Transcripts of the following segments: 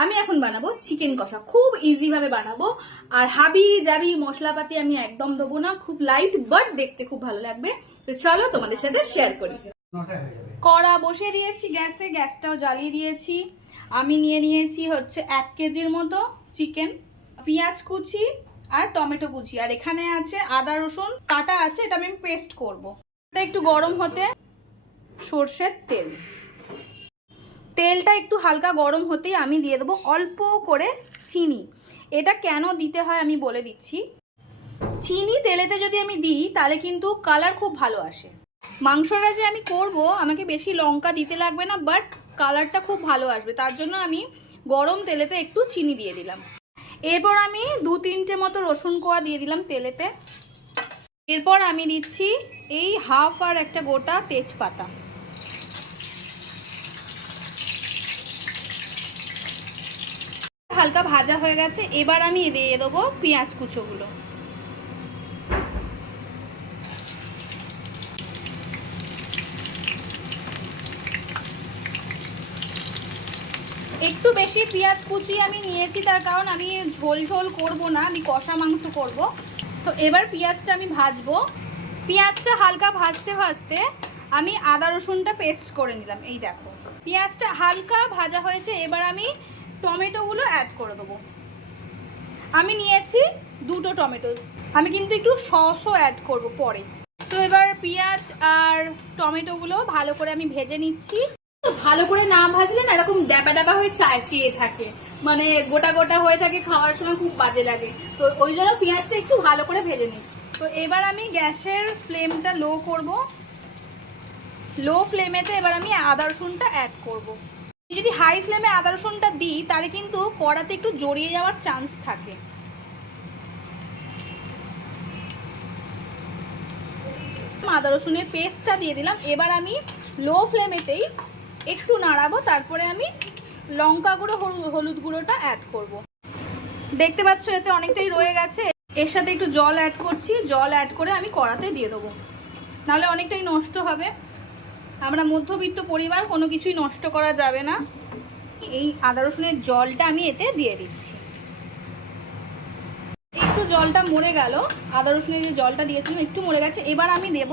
আমি এখন বানাবো চিকেন কষা, খুব ইজি ভাবে বানাবো। আর হাবি জাবি মশলাপাতি আমি একদম দেবো না, খুব লাইট বাট দেখতে খুব ভালো লাগবে। তো চলো তোমাদের সাথে শেয়ার করি। কড়া বসিয়ে দিয়েছি গ্যাসে, গ্যাসটাও জ্বালিয়ে দিয়েছি। আমি নিয়ে নিয়েছি হচ্ছে 1 কেজির মতো চিকেন, পেঁয়াজ কুচি আর টমেটো কুচি, আর এখানে আছে আদা রসুন কাটা আছে, এটা আমি পেস্ট করব। এটা একটু গরম হতে সর্ষের তেল, তেলটা একটু হালকা গরম হতেই আমি দিয়ে দেবো অল্প করে চিনি। এটা কেন দিতে হয় আমি বলে দিচ্ছি। চিনি তেলেতে যদি আমি দিই তাহলে কিন্তু কালার খুব ভালো আসে। মাংসটা যে আমি করব আমাকে বেশি লঙ্কা দিতে লাগবে না, বাট কালারটা খুব ভালো আসবে, তার জন্য আমি গরম তেলেতে একটু চিনি দিয়ে দিলাম। এরপর আমি 2-3টে মতো রসুন কোয়া দিয়ে দিলাম তেলেতে। এরপর আমি দিচ্ছি এই হাফ আর একটা গোটা তেজপাতা। হালকা ভাজা হয়ে গেছে, এবার আমি দিয়ে দেবো পেঁয়াজ কুচোগুলো। একটু বেশি পেঁয়াজ কুচি আমি নিয়েছি, তার কারণ আমি ঝোল ঝোল করবো না, আমি কষা মাংস করব। তো এবার পেঁয়াজটা আমি ভাজবো। পেঁয়াজটা হালকা ভাজতে ভাজতে আমি আদা রসুনটা পেস্ট করে নিলাম। এই দেখো পেঁয়াজটা হালকা ভাজা হয়েছে, এবার আমি টমেটোগুলো অ্যাড করে দেবো। আমি নিয়েছি 2টো টমেটো, আমি কিন্তু একটু সসও অ্যাড করব পরে। তো এবার পেঁয়াজ আর টমেটোগুলো ভালো করে আমি ভেজে নিচ্ছি। ভালো করে না ভাজলে না এরকম ড্যাবা ড্যাবা হয়ে চেয়ে থাকে, মানে গোটা গোটা হয়ে থাকে, খাওয়ার সময় খুব বাজে লাগে। তো ওই জন্য পেঁয়াজটা একটু ভালো করে ভেজে নিই। তো এবার আমি গ্যাসের ফ্লেমটা লো করব। লো ফ্লেমেতে এবার আমি আদা রসুনটা অ্যাড করব। যদি হাই ফ্লেমে আদা রসুনটা দিই তাহলে কিন্তু কড়াতে একটু জড়িয়ে যাওয়ার চান্স থাকে। আদা রসুনের পেস্টটা দিয়ে দিলাম। এবার আমি লো ফ্লেমেতেই একটু নাড়াবো, তারপরে আমি লঙ্কা গুঁড়ো হলুদ গুঁড়োটা অ্যাড করব। দেখতে পাচ্ছ এতে অনেকটাই রয়ে গেছে, এর সাথে একটু জল অ্যাড করছি। জল অ্যাড করে আমি কড়াতে দিয়ে দেবো, নাহলে অনেকটাই নষ্ট হবে। আমরা মধ্যবিত্ত পরিবার, কোনো কিছুই নষ্ট করা যাবে না। এই আদা রসুনের জলটা আমি এতে দিয়ে দিচ্ছি। একটু জলটা মরে গেল, আদা রসুনের যে জলটা দিয়েছিলাম একটু মরে গেছে। এবার আমি দেব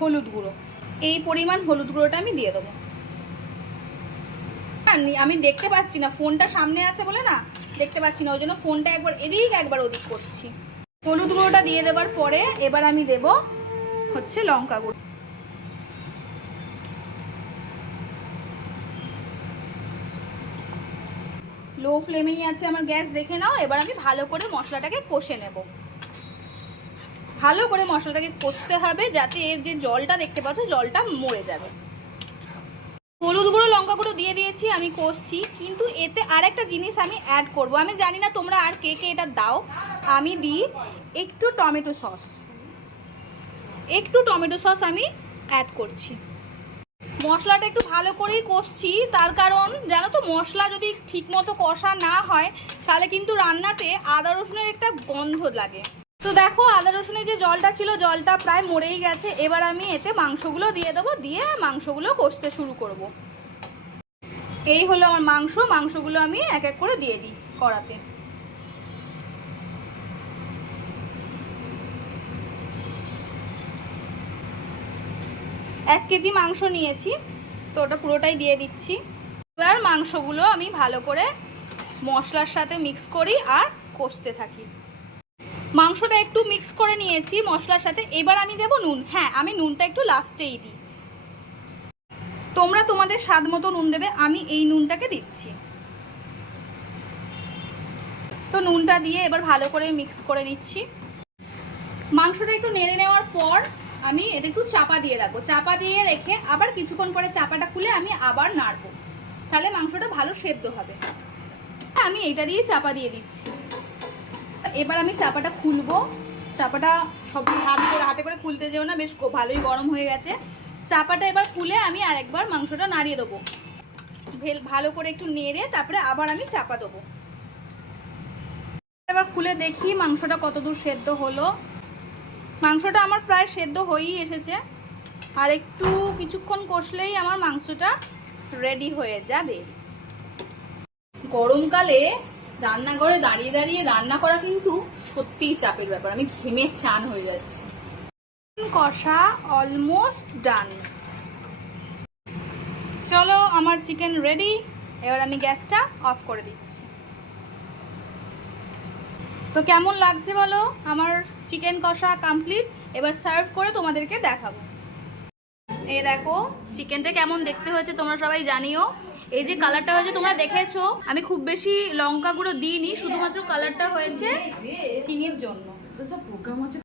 হলুদ গুঁড়ো, এই পরিমাণ হলুদ গুঁড়োটা আমি দিয়ে দেবো। আমি দেখতে পাচ্ছি না, ফোনটা সামনে আছে বলে না দেখতে পাচ্ছি না, ওই জন্য ফোনটা একবার এদিক একবার ওদিক করছি। হলুদ গুঁড়োটা দিয়ে দেওয়ার পরে এবার আমি দেব হচ্ছে লঙ্কা গুঁড়ো। লো ফ্লেমেই আছে আমার গ্যাস, দেখে নাও। এবার আমি ভালো করে মশলাটাকে কষে নেব। ভালো করে মশলাটাকে কষতে হবে যাতে এর যে জলটা দেখতে পাচ্ছ জলটা মরে যাবে। হলুদ গুঁড়ো লঙ্কা গুঁড়ো দিয়ে দিয়েছি, আমি কষছি। কিন্তু এতে আরেকটা জিনিস আমি অ্যাড করব, আমি জানি না তোমরা আর কে কে এটা দাও। আমি দিই একটু টমেটো সস, একটু টমেটো সস আমি অ্যাড করছি। মশলাটা একটু ভালো করেই কষছি, তার কারণ জানো তো মশলা যদি ঠিকমতো কষা না হয় তাহলে কিন্তু রান্নাতে আদা রসুনের একটা গন্ধ লাগে। তো দেখো আদা রসুনের যে জলটা ছিল জলটা প্রায় মরেই গেছে। এবার আমি এতে মাংসগুলো দিয়ে দেবো, দিয়ে মাংসগুলো কষতে শুরু করব। এই হলো আমার মাংস, মাংসগুলো আমি এক এক করে দিয়ে দিই কড়াতে। এক কেজি মাংস নিয়েছি, তো ওটা পুরোটাই দিয়ে দিচ্ছি। এবার মাংসগুলো আমি ভালো করে মশলার সাথে মিক্স করি আর কষতে থাকি। মাংসটা একটু মিক্স করে নিয়েছি মশলার সাথে। এবার আমি দেব নুন। হ্যাঁ, আমি নুনটা একটু লাস্টেই দিই, তোমরা তোমাদের স্বাদ মতো নুন দেবে, আমি এই নুনটাকে দিচ্ছি। তো নুনটা দিয়ে এবার ভালো করে মিক্স করে নিচ্ছি। মাংসটা একটু নেড়ে নেওয়ার পর আমি এটা একটু চাপা দিয়ে রাখবো। চাপা দিয়ে রেখে আবার কিছুক্ষণ পরে চাপাটা খুলে আমি আবার নাড়বো, তাহলে মাংসটা ভালো সেদ্ধ হবে। আমি এটা দিয়ে চাপা দিয়ে দিচ্ছি। এবার আমি চাপাটা খুলবো। চাপাটা সব হাতে করে খুলতে যেও না, বেশ ভালোই গরম হয়ে গেছে। চাপাটা এবার খুলে আমি আরেকবার মাংসটা নাড়িয়ে দেবো, ভালো করে একটু নেড়ে তারপরে আবার আমি চাপা দেবো। এবার খুলে দেখি মাংসটা কতদূর সেদ্ধ হলো। মাংসটা আমার প্রায় সেদ্ধ হয়েই এসেছে, আর একটু কিছুক্ষণ কষলেই আমার মাংসটা রেডি হয়ে যাবে। গরমকালে রান্নাঘরে দাঁড়িয়ে দাঁড়িয়ে রান্না করা কিন্তু সত্যিই চাপের ব্যাপার। আমি ঘেমে চান হয়ে যাচ্ছি। কষা অলমোস্ট ডান। চলো আমার চিকেন রেডি। এবার আমি গ্যাসটা অফ করে দিচ্ছি। তো কেমন লাগছে বলো? আমার চিকেন কষা কমপ্লিট। এবার সার্ভ করে তোমাদেরকে দেখাবো। এই দেখো চিকেনটা কেমন দেখতে হয়েছে তোমরা সবাই জানিও। এই যে কালারটা হয়েছে তোমরা দেখেছো, আমি খুব বেশি লঙ্কা গুঁড়ো দিইনি, শুধুমাত্র কালারটা হয়েছে চিনির জন্য।